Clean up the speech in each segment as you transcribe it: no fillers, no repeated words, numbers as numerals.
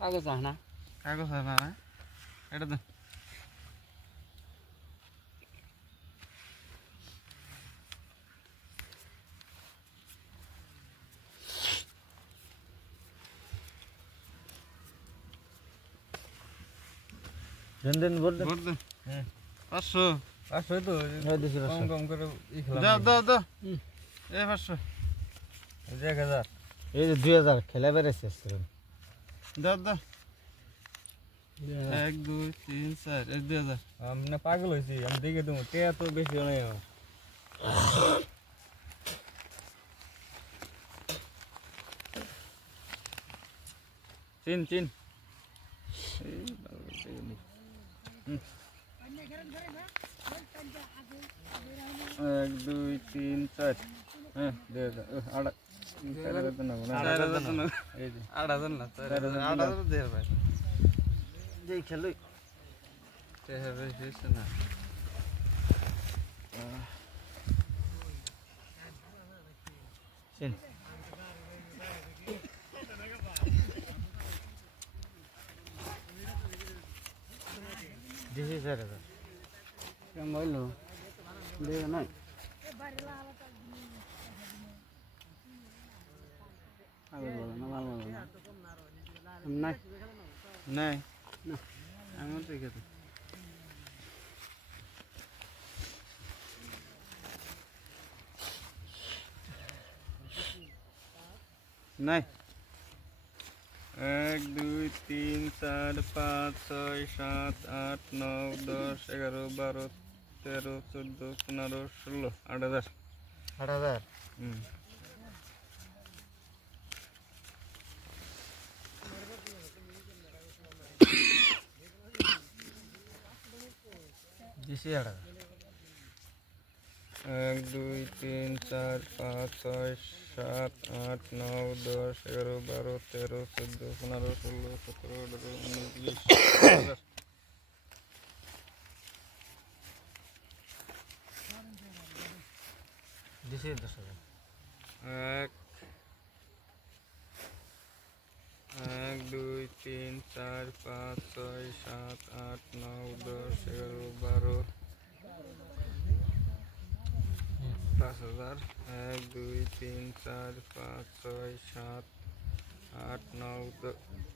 কাগজ আনা কাগজ না এটা তো দেন ভোট দেন 500 500 তো কম কম করে দাও দাও দাও এ 500 1000 এই যে 2000 খেলা বেরেছে দাও দাও 1 2 3 4 এই 2000 আমরা পাগল হইছি আমি দেখে দেবো তে তো বেশি নাই চিন চিন এই বাবা দেখনি 1 2 3 4 হ্যাঁ 2000 আড়া 4000 তো না 4000 না এই যে 8000 না 8000 দেয়া ভাই যেই খেলই তে হবে শেষ না চিন দিছি স্যার কেমন হইলো দে নাই আগে বলো না ভালো না নাই নাই না আমি তো দেখে নাই 1 2 3 4 5 6 7 8 9 10 11 12 13 14 15 16 8000 8000 দিছি 8000 1 2 3 4 5 6 7 8 9 10 11 12 13 14 15 16 17 18 19 20 দিছি 10000 1 2 3 4 5 6 7 8 9 10 11 12 5000 1 2 3 4 5 6 7 8 9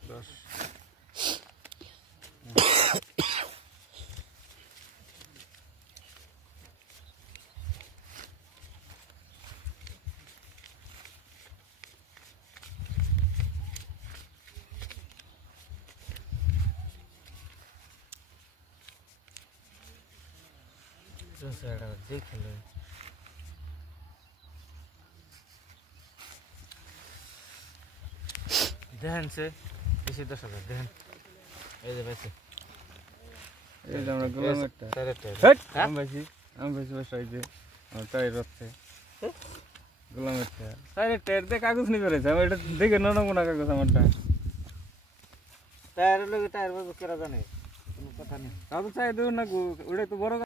10 देख लो देहन से इसी 10,000 देहन ऐसे वैसे এই যে আমরা গোলামেরটা हम আমি বেশি বসাইছে আমার টাই রচ্ছে গোলামেরটা सारे टेर दे कागज नहीं करे हम এটা দেখে নরম কোনা কাগজ আমারটা টায়ার লগে টায়ার বড় করা জানে কোনো কথা নেই কাগজ চাই দেব না ওটা তো বড়